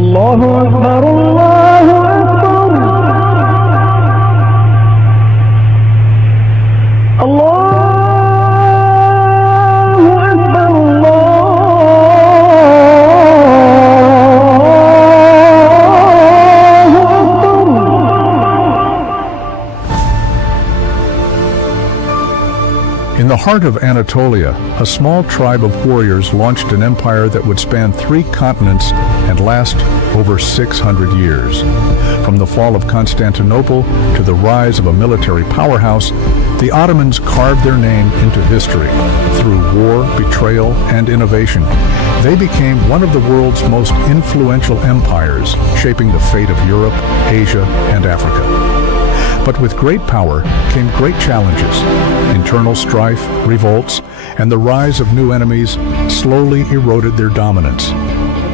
الله أكبر الله أكبر الله أكبر الله أكبر. In the heart of Anatolia, a small tribe of warriors launched an empire that would span 3 continents and last over 600 years. From the fall of Constantinople to the rise of a military powerhouse, the Ottomans carved their name into history. Through war, betrayal, and innovation, they became one of the world's most influential empires, shaping the fate of Europe, Asia, and Africa. But with great power came great challenges. Internal strife, revolts, and the rise of new enemies slowly eroded their dominance.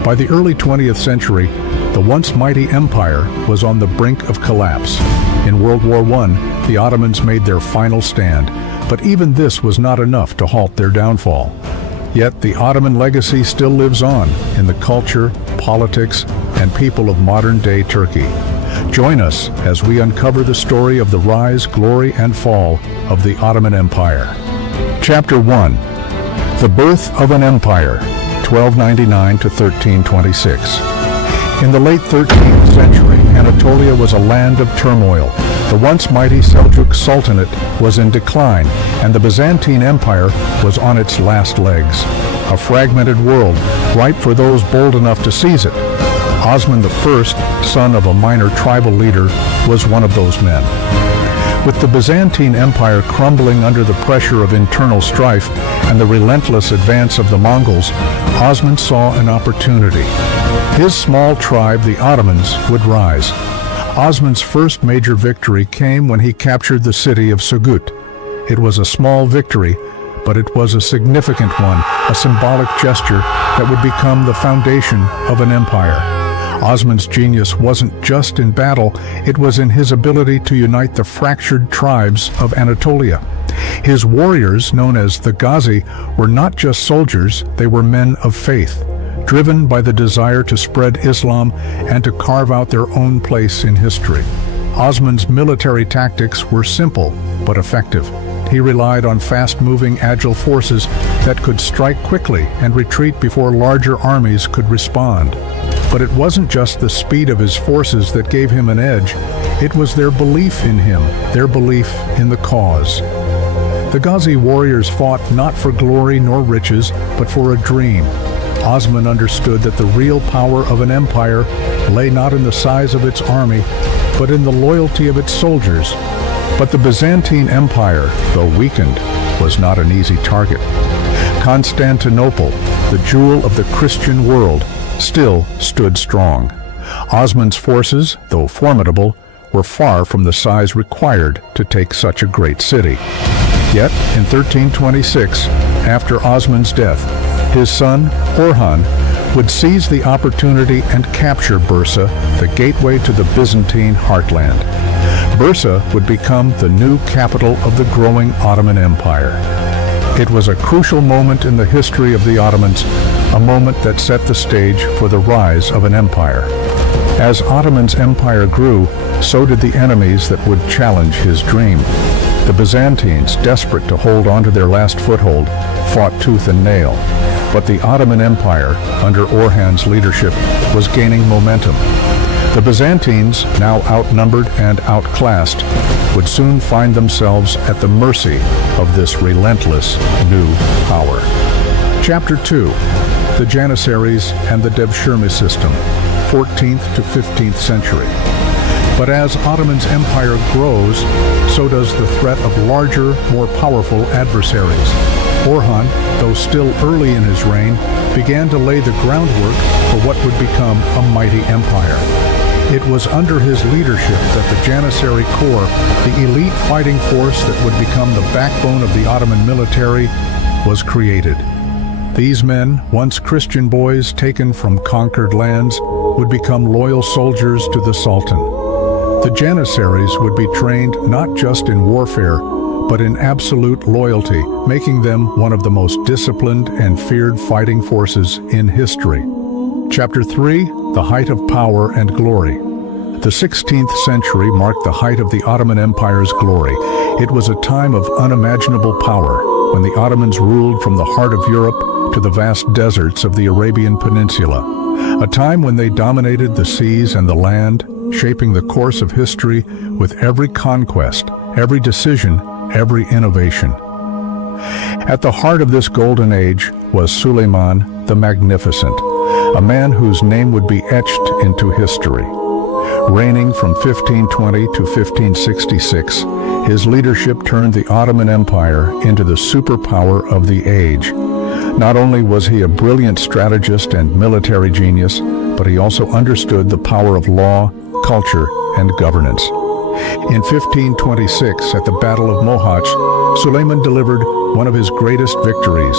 By the early 20th century, the once mighty empire was on the brink of collapse. In World War I, the Ottomans made their final stand, but even this was not enough to halt their downfall. Yet the Ottoman legacy still lives on in the culture, politics, and people of modern-day Turkey. Join us as we uncover the story of the rise, glory, and fall of the Ottoman Empire. Chapter 1. The Birth of an Empire, 1299 to 1326. In the late 13th century, Anatolia was a land of turmoil. The once mighty Seljuk Sultanate was in decline, and the Byzantine Empire was on its last legs. A fragmented world, ripe for those bold enough to seize it. Osman I, son of a minor tribal leader, was one of those men. With the Byzantine Empire crumbling under the pressure of internal strife and the relentless advance of the Mongols, Osman saw an opportunity. His small tribe, the Ottomans, would rise. Osman's first major victory came when he captured the city of Sugut. It was a small victory, but it was a significant one, a symbolic gesture that would become the foundation of an empire. Osman's genius wasn't just in battle, it was in his ability to unite the fractured tribes of Anatolia. His warriors, known as the Ghazi, were not just soldiers, they were men of faith, driven by the desire to spread Islam and to carve out their own place in history. Osman's military tactics were simple but effective. He relied on fast-moving, agile forces that could strike quickly and retreat before larger armies could respond. But it wasn't just the speed of his forces that gave him an edge, it was their belief in him, their belief in the cause. The Ghazi warriors fought not for glory nor riches, but for a dream. Osman understood that the real power of an empire lay not in the size of its army, but in the loyalty of its soldiers. But the Byzantine Empire, though weakened, was not an easy target. Constantinople, the jewel of the Christian world, still stood strong. Osman's forces, though formidable, were far from the size required to take such a great city. Yet, in 1326, after Osman's death, his son, Orhan, would seize the opportunity and capture Bursa, the gateway to the Byzantine heartland. Bursa would become the new capital of the growing Ottoman Empire. It was a crucial moment in the history of the Ottomans, a moment that set the stage for the rise of an empire. As Ottoman's empire grew, so did the enemies that would challenge his dream. The Byzantines, desperate to hold on to their last foothold, fought tooth and nail. But the Ottoman Empire, under Orhan's leadership, was gaining momentum. The Byzantines, now outnumbered and outclassed, would soon find themselves at the mercy of this relentless new power. Chapter 2. The Janissaries and the Devshirme system, 14th to 15th century. But as Ottoman's empire grows, so does the threat of larger, more powerful adversaries. Orhan, though still early in his reign, began to lay the groundwork for what would become a mighty empire. It was under his leadership that the Janissary Corps, the elite fighting force that would become the backbone of the Ottoman military, was created. These men, once Christian boys taken from conquered lands, would become loyal soldiers to the Sultan. The Janissaries would be trained not just in warfare, but in absolute loyalty, making them one of the most disciplined and feared fighting forces in history. Chapter 3, the height of power and glory. The 16th century marked the height of the Ottoman Empire's glory. It was a time of unimaginable power, when the Ottomans ruled from the heart of Europe to the vast deserts of the Arabian Peninsula. A time when they dominated the seas and the land, shaping the course of history with every conquest, every decision, every innovation. At the heart of this golden age was Suleiman the Magnificent, a man whose name would be etched into history. Reigning from 1520 to 1566, his leadership turned the Ottoman Empire into the superpower of the age. Not only was he a brilliant strategist and military genius, but he also understood the power of law, culture, and governance. In 1526, at the Battle of Mohacs, Suleiman delivered one of his greatest victories.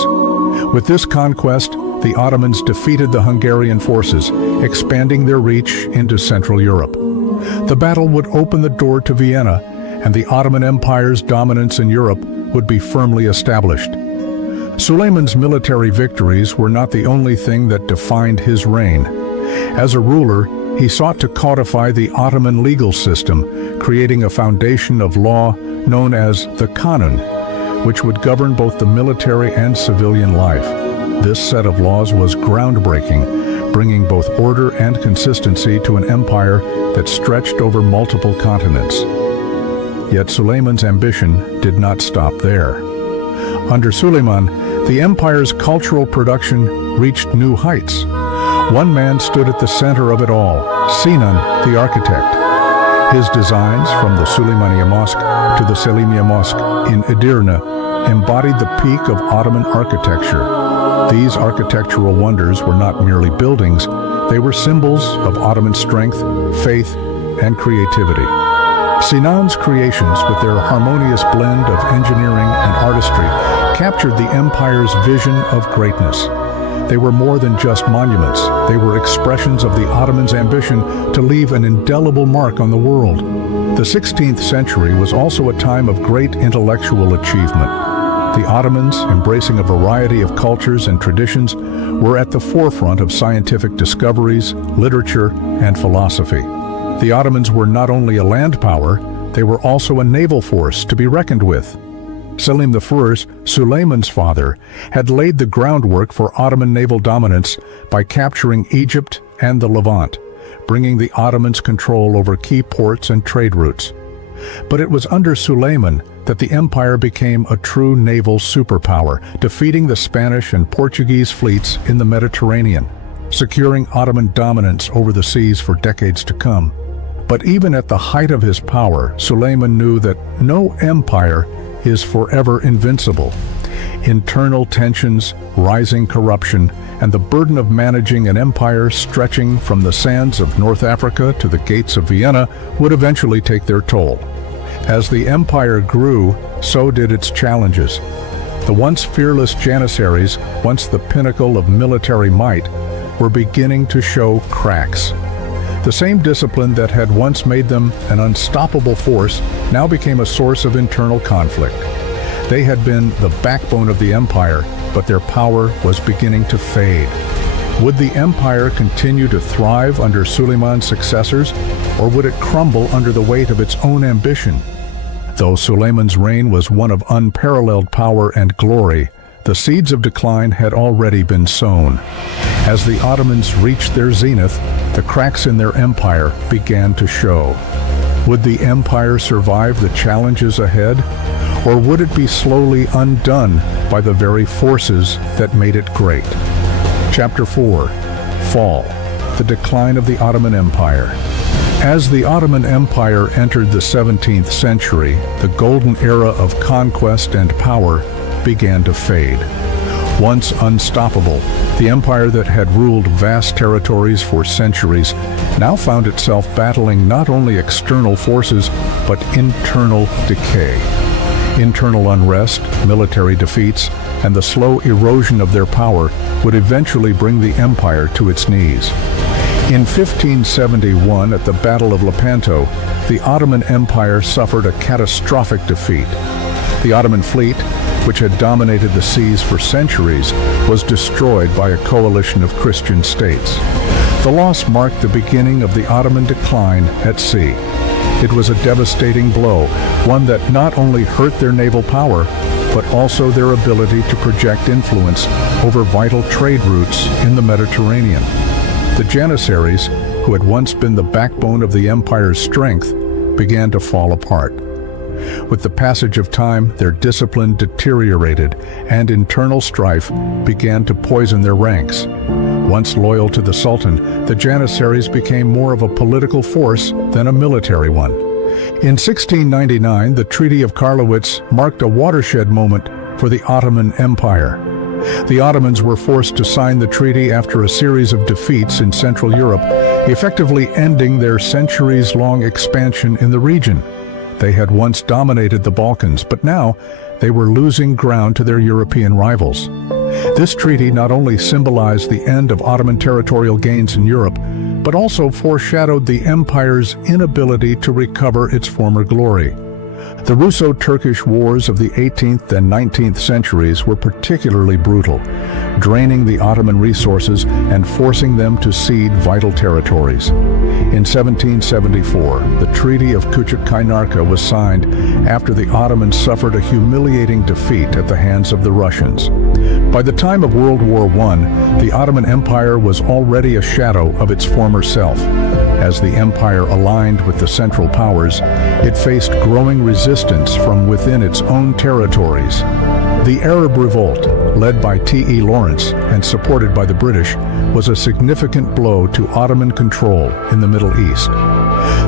With this conquest, the Ottomans defeated the Hungarian forces, expanding their reach into Central Europe. The battle would open the door to Vienna, and the Ottoman Empire's dominance in Europe would be firmly established. Suleiman's military victories were not the only thing that defined his reign. As a ruler, he sought to codify the Ottoman legal system, creating a foundation of law known as the Kanun, which would govern both the military and civilian life. This set of laws was groundbreaking, bringing both order and consistency to an empire that stretched over multiple continents. Yet Suleiman's ambition did not stop there. Under Suleiman, the empire's cultural production reached new heights. One man stood at the center of it all, Sinan, the architect. His designs, from the Süleymaniye Mosque to the Selimiye Mosque in Edirne, embodied the peak of Ottoman architecture. These architectural wonders were not merely buildings, they were symbols of Ottoman strength, faith, and creativity. Sinan's creations, with their harmonious blend of engineering and artistry, captured the empire's vision of greatness. They were more than just monuments. They were expressions of the Ottomans' ambition to leave an indelible mark on the world. The 16th century was also a time of great intellectual achievement. The Ottomans, embracing a variety of cultures and traditions, were at the forefront of scientific discoveries, literature, and philosophy. The Ottomans were not only a land power, they were also a naval force to be reckoned with. Selim I, Suleiman's father, had laid the groundwork for Ottoman naval dominance by capturing Egypt and the Levant, bringing the Ottomans control over key ports and trade routes. But it was under Suleiman that the empire became a true naval superpower, defeating the Spanish and Portuguese fleets in the Mediterranean, securing Ottoman dominance over the seas for decades to come. But even at the height of his power, Suleiman knew that no empire is forever invincible. Internal tensions, rising corruption, and the burden of managing an empire stretching from the sands of North Africa to the gates of Vienna would eventually take their toll. As the empire grew, so did its challenges. The once fearless Janissaries, once the pinnacle of military might, were beginning to show cracks. The same discipline that had once made them an unstoppable force now became a source of internal conflict. They had been the backbone of the empire, but their power was beginning to fade. Would the empire continue to thrive under Suleiman's successors, or would it crumble under the weight of its own ambition? Though Suleiman's reign was one of unparalleled power and glory, the seeds of decline had already been sown. As the Ottomans reached their zenith, the cracks in their empire began to show. Would the empire survive the challenges ahead, or would it be slowly undone by the very forces that made it great? Chapter 4. Fall. The decline of the Ottoman Empire. As the Ottoman Empire entered the 17th century, the golden era of conquest and power began to fade. Once unstoppable, the empire that had ruled vast territories for centuries now found itself battling not only external forces, but internal decay. Internal unrest, military defeats, and the slow erosion of their power would eventually bring the empire to its knees. In 1571, at the Battle of Lepanto, the Ottoman Empire suffered a catastrophic defeat. The Ottoman fleet, which had dominated the seas for centuries, was destroyed by a coalition of Christian states. The loss marked the beginning of the Ottoman decline at sea. It was a devastating blow, one that not only hurt their naval power, but also their ability to project influence over vital trade routes in the Mediterranean. The Janissaries, who had once been the backbone of the empire's strength, began to fall apart. With the passage of time, their discipline deteriorated, and internal strife began to poison their ranks. Once loyal to the Sultan, the Janissaries became more of a political force than a military one. In 1699, the Treaty of Karlowitz marked a watershed moment for the Ottoman Empire. The Ottomans were forced to sign the treaty after a series of defeats in Central Europe, effectively ending their centuries-long expansion in the region. They had once dominated the Balkans, but now they were losing ground to their European rivals. This treaty not only symbolized the end of Ottoman territorial gains in Europe, but also foreshadowed the empire's inability to recover its former glory. The Russo-Turkish wars of the 18th and 19th centuries were particularly brutal, draining the Ottoman resources and forcing them to cede vital territories. In 1774, the Treaty of Küçük-Kaynarca was signed after the Ottomans suffered a humiliating defeat at the hands of the Russians. By the time of World War I, the Ottoman Empire was already a shadow of its former self. As the empire aligned with the Central Powers, it faced growing resistance from within its own territories. The Arab Revolt, led by T.E. Lawrence and supported by the British, was a significant blow to Ottoman control in the Middle East.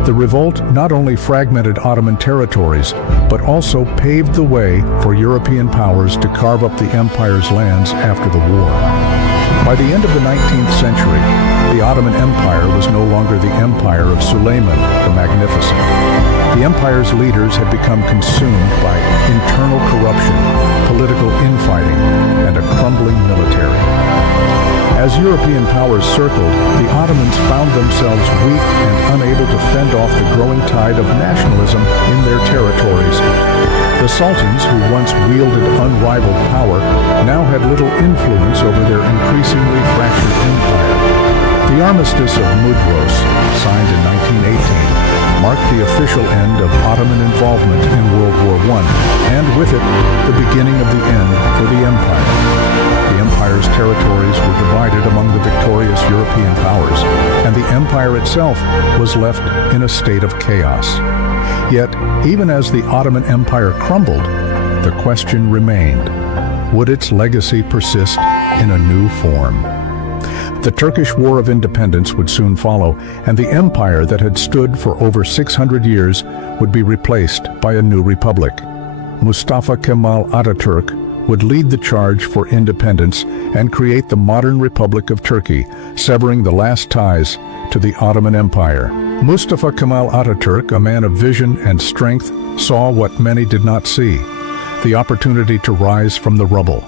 The revolt not only fragmented Ottoman territories, but also paved the way for European powers to carve up the empire's lands after the war. By the end of the 19th century, the Ottoman Empire was no longer the empire of Suleiman the Magnificent. The empire's leaders had become consumed by internal corruption, political infighting, and a crumbling military. As European powers circled, the Ottomans found themselves weak and unable to fend off the growing tide of nationalism in their territories. The sultans, who once wielded unrivaled power, now had little influence over their increasingly fractured empire. The Armistice of Mudros, signed in 1918, marked the official end of Ottoman involvement in World War I, and with it, the beginning of the end for the empire. The empire's territories were divided among the victorious European powers, and the empire itself was left in a state of chaos. Yet, even as the Ottoman Empire crumbled, the question remained: would its legacy persist in a new form? The Turkish War of Independence would soon follow, and the empire that had stood for over 600 years would be replaced by a new republic. Mustafa Kemal Atatürk would lead the charge for independence and create the modern Republic of Turkey, severing the last ties to the Ottoman Empire. Mustafa Kemal Atatürk, a man of vision and strength, saw what many did not see: the opportunity to rise from the rubble.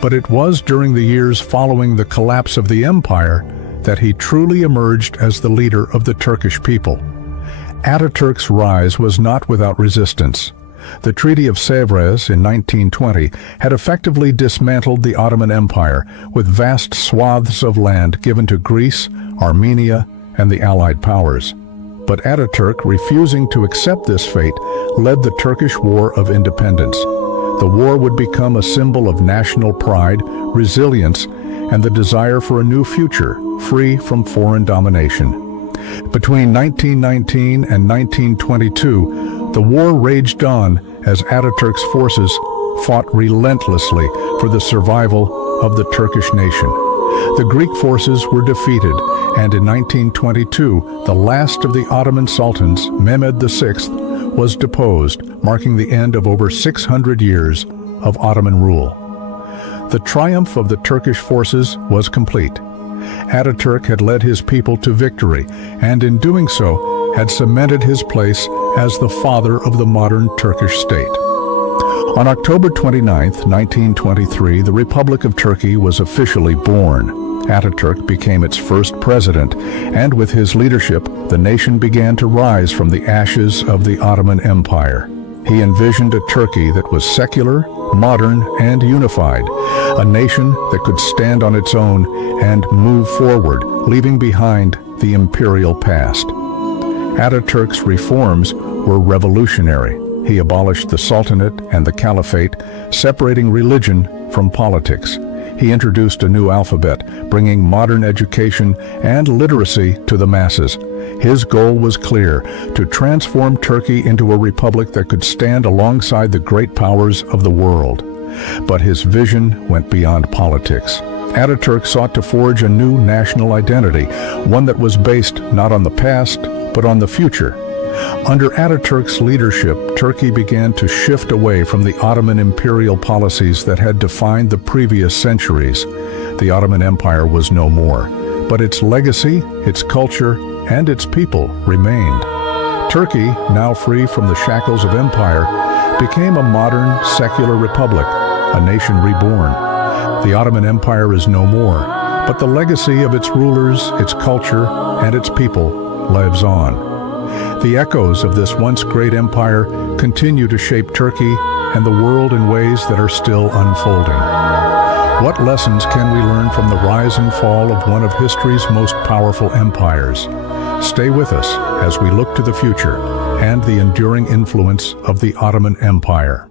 But it was during the years following the collapse of the empire that he truly emerged as the leader of the Turkish people. Atatürk's rise was not without resistance. The Treaty of Sèvres in 1920 had effectively dismantled the Ottoman Empire, with vast swaths of land given to Greece, Armenia, and the Allied powers. But Atatürk, refusing to accept this fate, led the Turkish War of Independence. The war would become a symbol of national pride, resilience, and the desire for a new future, free from foreign domination. Between 1919 and 1922, the war raged on as Atatürk's forces fought relentlessly for the survival of the Turkish nation. The Greek forces were defeated, and in 1922, the last of the Ottoman sultans, Mehmed VI, was deposed, marking the end of over 600 years of Ottoman rule. The triumph of the Turkish forces was complete. Atatürk had led his people to victory, and in doing so, had cemented his place as the father of the modern Turkish state. On October 29, 1923, the Republic of Turkey was officially born. Atatürk became its first president, and with his leadership, the nation began to rise from the ashes of the Ottoman Empire. He envisioned a Turkey that was secular, modern, and unified, a nation that could stand on its own and move forward, leaving behind the imperial past. Ataturk's reforms were revolutionary. He abolished the Sultanate and the Caliphate, separating religion from politics. He introduced a new alphabet, bringing modern education and literacy to the masses. His goal was clear: to transform Turkey into a republic that could stand alongside the great powers of the world. But his vision went beyond politics. Ataturk sought to forge a new national identity, one that was based not on the past, but on the future. Under Ataturk's leadership, Turkey began to shift away from the Ottoman imperial policies that had defined the previous centuries. The Ottoman Empire was no more, but its legacy, its culture, and its people remained. Turkey, now free from the shackles of empire, became a modern, secular republic, a nation reborn. The Ottoman Empire is no more, but the legacy of its rulers, its culture, and its people lives on. The echoes of this once great empire continue to shape Turkey and the world in ways that are still unfolding. What lessons can we learn from the rise and fall of one of history's most powerful empires? Stay with us as we look to the future and the enduring influence of the Ottoman Empire.